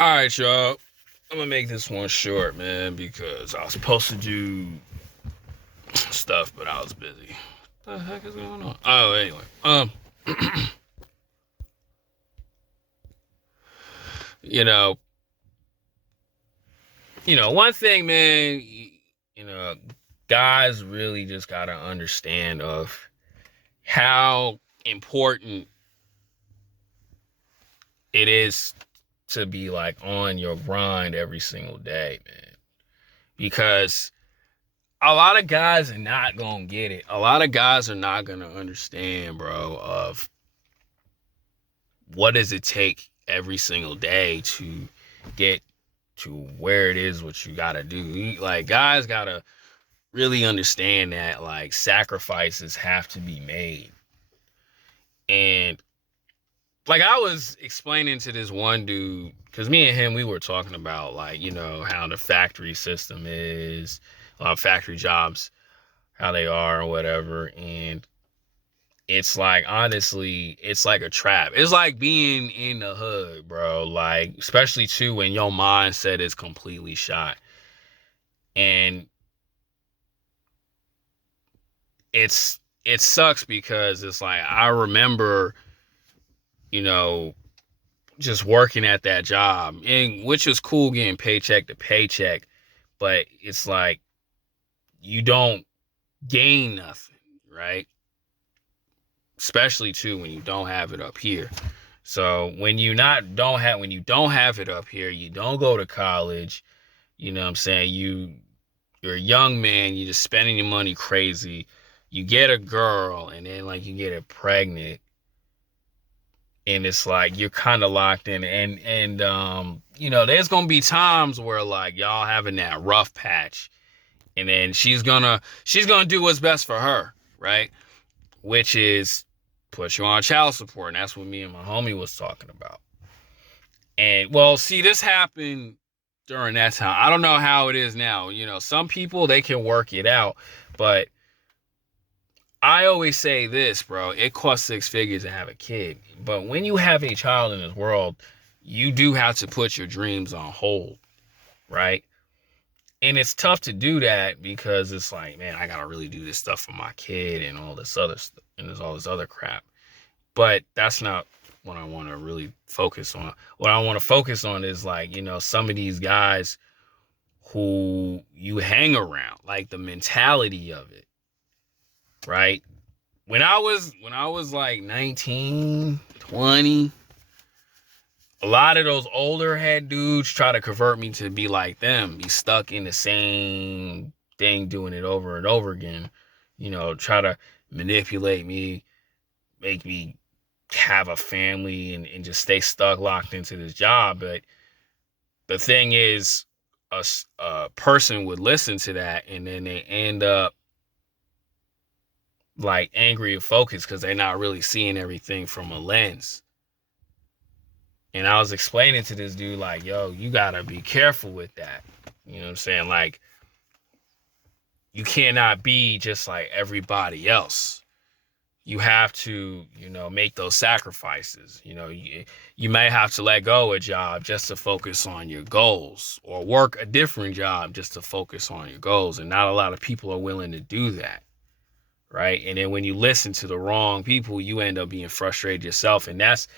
All right, y'all. I'm gonna make this one short, man, because I was supposed to do stuff, but I was busy. What the heck is going on? Oh, anyway. You know, one thing, man. You know, guys really just gotta understand of how important it is to be like on your grind every single day, man. Because a lot of guys are not gonna get it. A lot of guys are not gonna understand, bro, of what does it take every single day to get to where it is what you gotta do. Like guys gotta really understand that like sacrifices have to be made. And like I was explaining to this one dude, because me and him, we were talking about like, how the factory system is, factory jobs, how they are or whatever. And it's like, honestly, it's like a trap. It's like being in the hood, bro. Like, especially too when your mindset is completely shot. And it sucks because it's like I remember, you know, just working at that job, and which was cool getting paycheck to paycheck, but it's like you don't gain nothing, right? Especially too when you don't have it up here. So when you don't have it up here, you don't go to college, you know what I'm saying? You're a young man, you're just spending your money crazy. You get a girl and then like you get her pregnant, and it's like you're kind of locked in, and there's gonna be times where like y'all having that rough patch, and then she's gonna do what's best for her, right? Which is put you on child support, and that's what me and my homie was talking about. And well, see, this happened during that time. I don't know how it is now. Some people they can work it out, but I always say this, bro. It costs six figures to have a kid. But when you have a child in this world, you do have to put your dreams on hold, right? And it's tough to do that because it's like, man, I gotta really do this stuff for my kid and all this other stuff and there's all this other crap. But that's not what I want to really focus on. What I want to focus on is like, some of these guys who you hang around, like the mentality of it, right? When I was like 19, 20, a lot of those older head dudes try to convert me to be like them, be stuck in the same thing, doing it over and over again, try to manipulate me, make me have a family and just stay stuck, locked into this job. But the thing is, a person would listen to that and then they end up like angry and focused because they're not really seeing everything from a lens. And I was explaining to this dude, like, yo, you gotta be careful with that. You know what I'm saying? Like, you cannot be just like everybody else. You have to, make those sacrifices. You may have to let go of a job just to focus on your goals or work a different job just to focus on your goals. And not a lot of people are willing to do that. Right. And then when you listen to the wrong people, you end up being frustrated yourself. And that's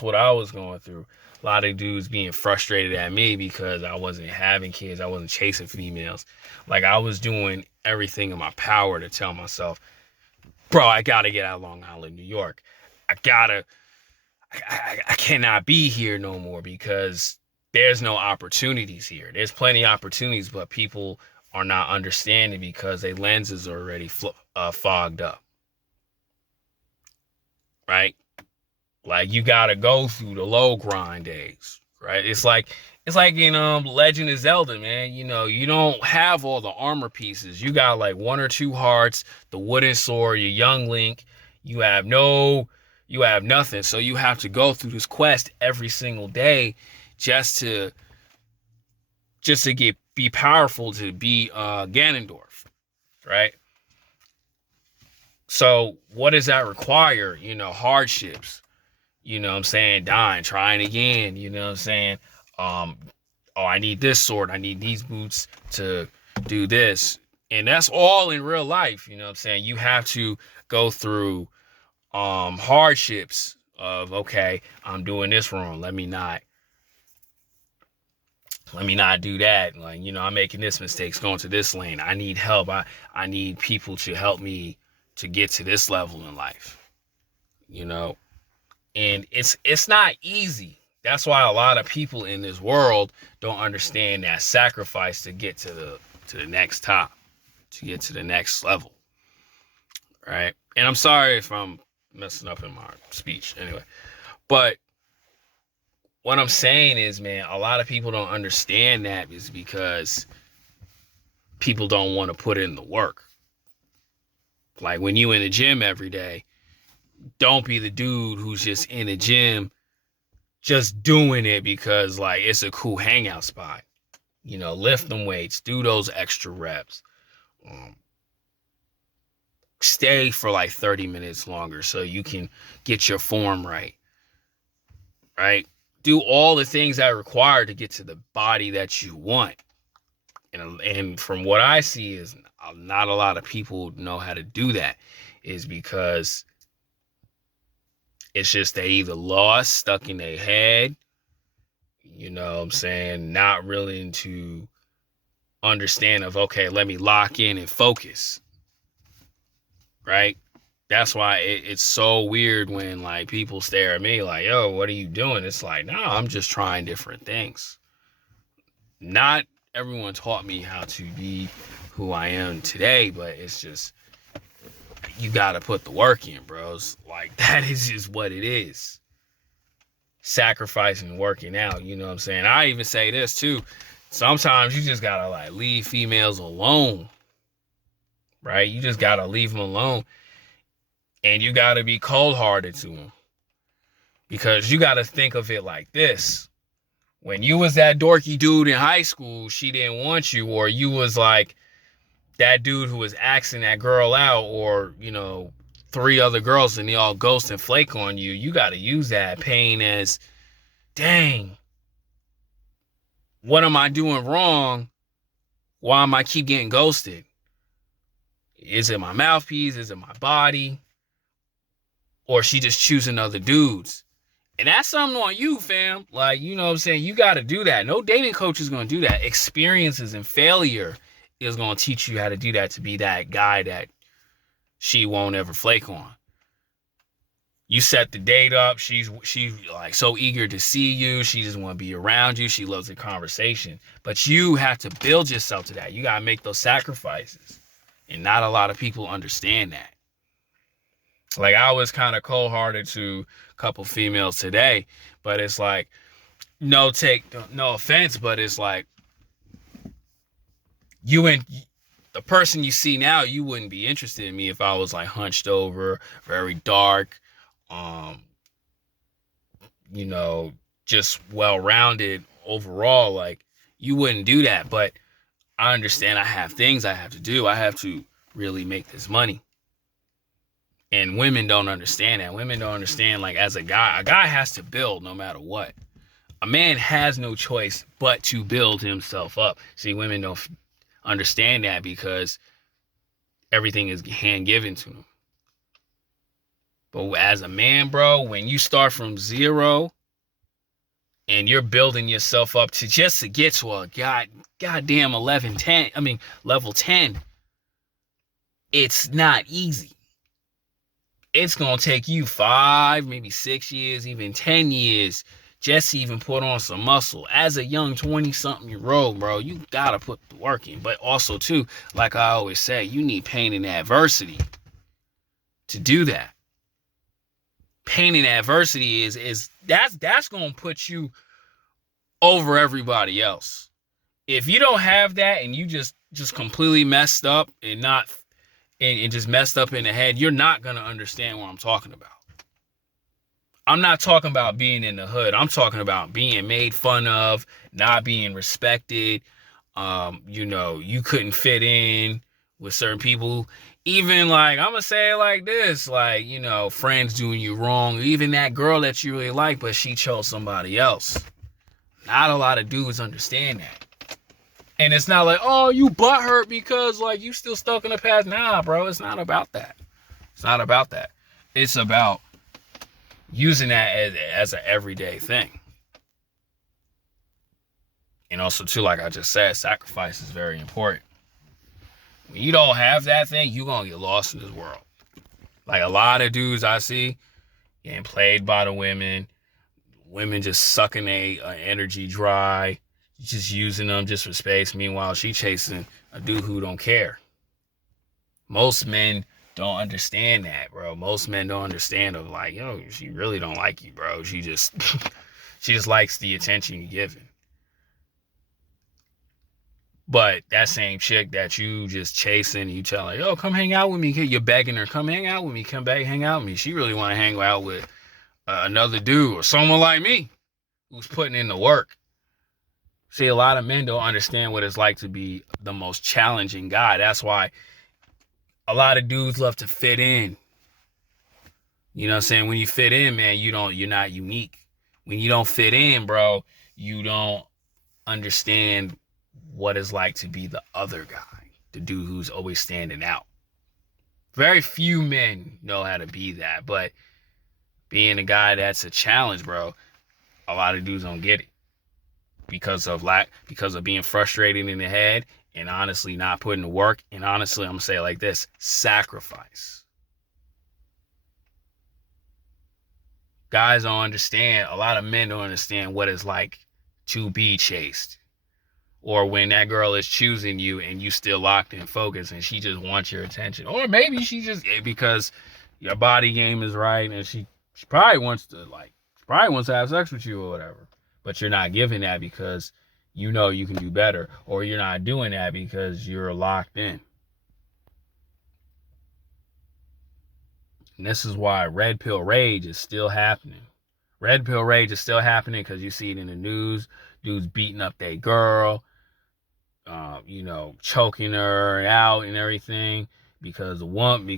what I was going through. A lot of dudes being frustrated at me because I wasn't having kids. I wasn't chasing females. Like I was doing everything in my power to tell myself, bro, I gotta get out of Long Island, New York. I cannot be here no more because there's no opportunities here. There's plenty of opportunities, but people are not understanding because their lenses are already fogged up, right? Like you gotta go through the low grind days, right? It's like in Legend of Zelda, man. You don't have all the armor pieces. You got like one or two hearts, the wooden sword, your young Link. You have no, you have nothing. So you have to go through this quest every single day just to get be powerful to be Ganondorf, right? So what does that require? Hardships. You know what I'm saying? Dying, trying again, you know what I'm saying? Oh, I need this sword. I need these boots to do this. And that's all in real life. You know what I'm saying? You have to go through hardships of, okay, I'm doing this wrong. Let me not do that. Like, I'm making this mistake, going to this lane. I need help. I need people to help me to get to this level in life. And it's not easy. That's why a lot of people in this world don't understand that sacrifice to get to the next top, to get to the next level. Right? And I'm sorry if I'm messing up in my speech anyway. But what I'm saying is, man, a lot of people don't understand that is because people don't want to put in the work. Like when you in the gym every day, don't be the dude who's just in the gym just doing it because like it's a cool hangout spot. Lift them weights, do those extra reps. Stay for like 30 minutes longer so you can get your form right. Right? Do all the things that are required to get to the body that you want. And from what I see is not a lot of people know how to do that, is because it's just they either lost, stuck in their head, not willing to understand of, okay, let me lock in and focus. Right? That's why it's so weird when like people stare at me like, yo, what are you doing? It's like, no, I'm just trying different things. Not everyone taught me how to be who I am today, but it's just, you gotta put the work in, bros. Like, that is just what it is. Sacrificing, working out, you know what I'm saying? I even say this too. Sometimes you just gotta like leave females alone. Right? You just gotta leave them alone. And you gotta be cold-hearted to them. Because you gotta think of it like this. When you was that dorky dude in high school, she didn't want you, or you was like that dude who was asking that girl out, or, 3 other girls and they all ghost and flake on you, you got to use that pain as, dang, what am I doing wrong? Why am I keep getting ghosted? Is it my mouthpiece? Is it my body? Or she just choosing other dudes? And that's something on you, fam. Like, you know what I'm saying? You got to do that. No dating coach is going to do that. Experiences and failure is going to teach you how to do that, to be that guy that she won't ever flake on. You set the date up. She's like so eager to see you. She just want to be around you. She loves the conversation. But you have to build yourself to that. You got to make those sacrifices. And not a lot of people understand that. Like, I was kind of cold-hearted to a couple females today, but it's like, no offense, but it's like, the person you see now, you wouldn't be interested in me if I was like hunched over, very dark, just well-rounded overall. Like, you wouldn't do that, but I understand I have things I have to do. I have to really make this money. And women don't understand that. Women don't understand, like, as a guy has to build no matter what. A man has no choice but to build himself up. See, women don't understand that because everything is hand given to them. But as a man, bro, when you start from zero and you're building yourself up to get to a goddamn level 10, it's not easy. It's going to take you 5, maybe 6 years, even 10 years just to even put on some muscle. As a young 20-something-year-old, bro, you got to put the work in. But also, too, like I always say, you need pain and adversity to do that. Pain and adversity is that's going to put you over everybody else. If you don't have that and you just completely messed up and just messed up in the head, you're not going to understand what I'm talking about. I'm not talking about being in the hood. I'm talking about being made fun of, not being respected. You couldn't fit in with certain people. Even, like, I'm going to say it like this, like, friends doing you wrong. Even that girl that you really like, but she chose somebody else. Not a lot of dudes understand that. And it's not like, oh, you butthurt because like you still stuck in the past. Nah, bro, it's not about that. It's not about that. It's about using that as an everyday thing. And also, too, like I just said, sacrifice is very important. When you don't have that thing, you're going to get lost in this world. Like a lot of dudes I see getting played by the women. Women just sucking energy dry. Just using them just for space. Meanwhile, she chasing a dude who don't care. Most men don't understand that, bro. Most men don't understand of like, yo, she really don't like you, bro. She just likes the attention you're giving. But that same chick that you just chasing, you tell her, yo, come hang out with me. You're begging her, come hang out with me. Come back, hang out with me. She really want to hang out with another dude or someone like me who's putting in the work. See, a lot of men don't understand what it's like to be the most challenging guy. That's why a lot of dudes love to fit in. You know what I'm saying? When you fit in, man, you're not unique. When you don't fit in, bro, you don't understand what it's like to be the other guy, the dude who's always standing out. Very few men know how to be that, but being a guy that's a challenge, bro, a lot of dudes don't get it because of being frustrated in the head and honestly not putting the work. And honestly, I'm gonna say it like this: sacrifice. Guys don't understand. A lot of men don't understand what it's like to be chased. Or when that girl is choosing you and you still locked in focus and she just wants your attention. Or maybe she just, because your body game is right and she probably wants to have sex with you or whatever. But you're not giving that because you know you can do better. Or you're not doing that because you're locked in. And this is why red pill rage is still happening. Red pill rage is still happening because you see it in the news. Dudes beating up their girl. Choking her out and everything because the woman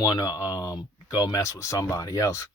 want to go mess with somebody else.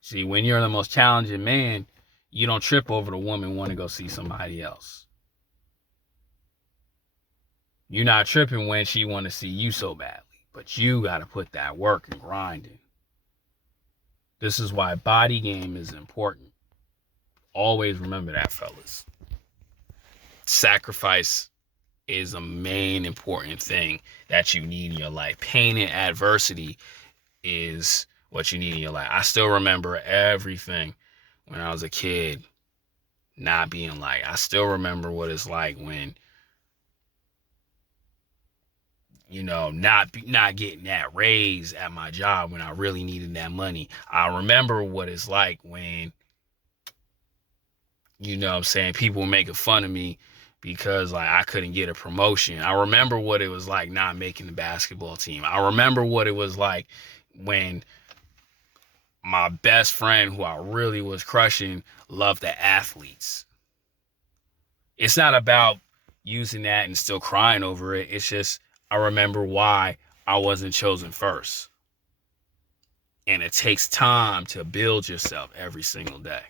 See, when you're the most challenging man, you don't trip over the woman want to go see somebody else. You're not tripping when she want to see you so badly, but you got to put that work and grind in. This is why body game is important. Always remember that, fellas. Sacrifice is a main important thing that you need in your life. Pain and adversity is what you need in your life. I still remember everything when I was a kid not being like. I still remember what it's like when, not getting that raise at my job when I really needed that money. I remember what it's like when, people were making fun of me because like I couldn't get a promotion. I remember what it was like not making the basketball team. I remember what it was like when my best friend, who I really was crushing, loved the athletes. It's not about using that and still crying over it. It's just I remember why I wasn't chosen first. And it takes time to build yourself every single day.